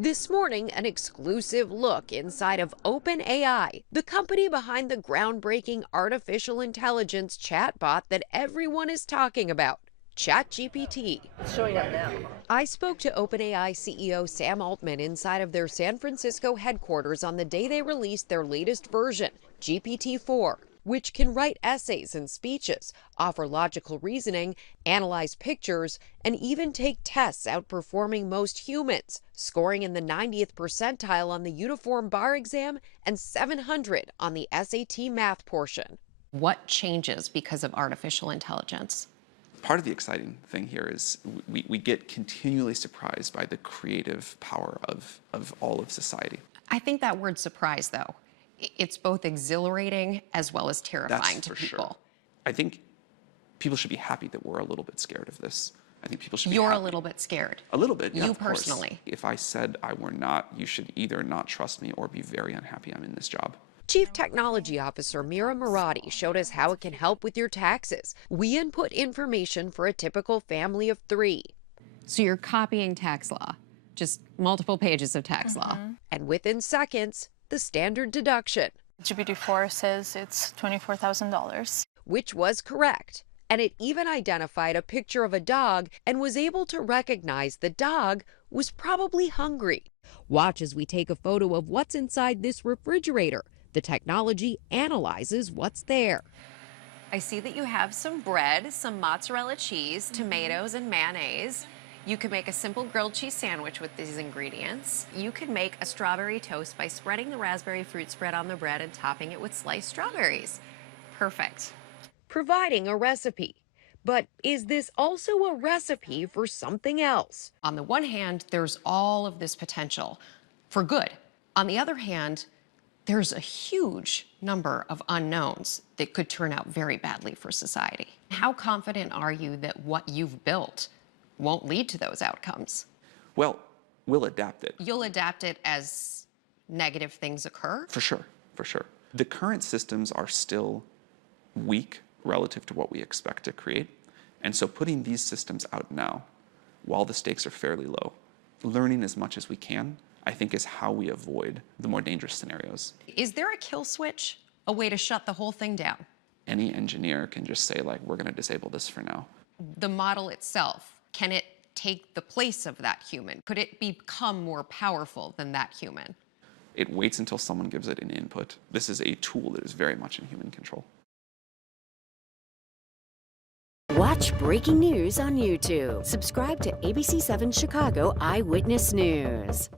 This morning, an exclusive look inside of OpenAI, the company behind the groundbreaking artificial intelligence chatbot that everyone is talking about, Chat GPT. It's showing up now. I spoke to OpenAI CEO Sam Altman inside of their San Francisco headquarters on the day they released their latest version, GPT-4, which can write essays and speeches, offer logical reasoning, analyze pictures, and even take tests outperforming most humans, scoring in the 90th percentile on the uniform bar exam and 700 on the SAT math portion. What changes because of artificial intelligence? Part of the exciting thing here is we get continually surprised by the creative power of all of society. I think that word surprise, though, it's both exhilarating as well as terrifying That's to for people. sure. I think people should be happy that we're a little bit scared of this. I think people should be You're happy. a little bit scared. A little bit, yeah, You of course. personally. If I said I were not, you should either not trust me or be very unhappy I'm in this job. Chief Technology Officer Mira Murati showed us how it can help with your taxes. We input information for a typical family of 3. So you're copying tax law, just multiple pages of tax law. And within seconds, the standard deduction, GPT-4 says it's $24,000. which was correct. And it even identified a picture of a dog and was able to recognize the dog was probably hungry. Watch as we take a photo of what's inside this refrigerator. The technology analyzes what's there. I see that you have some bread, some mozzarella cheese, tomatoes, and mayonnaise. You could make a simple grilled cheese sandwich with these ingredients. You could make a strawberry toast by spreading the raspberry fruit spread on the bread and topping it with sliced strawberries. Perfect. Providing a recipe. But is this also a recipe for something else? On the one hand, there's all of this potential for good. On the other hand, there's a huge number of unknowns that could turn out very badly for society. How confident are you that what you've built won't lead to those outcomes? Well, we'll adapt it. You'll adapt it as negative things occur? For sure, for sure. The current systems are still weak relative to what we expect to create. And so putting these systems out now, while the stakes are fairly low, learning as much as we can, I think is how we avoid the more dangerous scenarios. Is there a kill switch? A way to shut the whole thing down? Any engineer can just say, like, we're going to disable this for now. The model itself, can it take the place of that human? Could it become more powerful than that human? It waits until someone gives it an input. This is a tool that is very much in human control. Watch breaking news on YouTube. Subscribe to ABC7 Chicago Eyewitness News.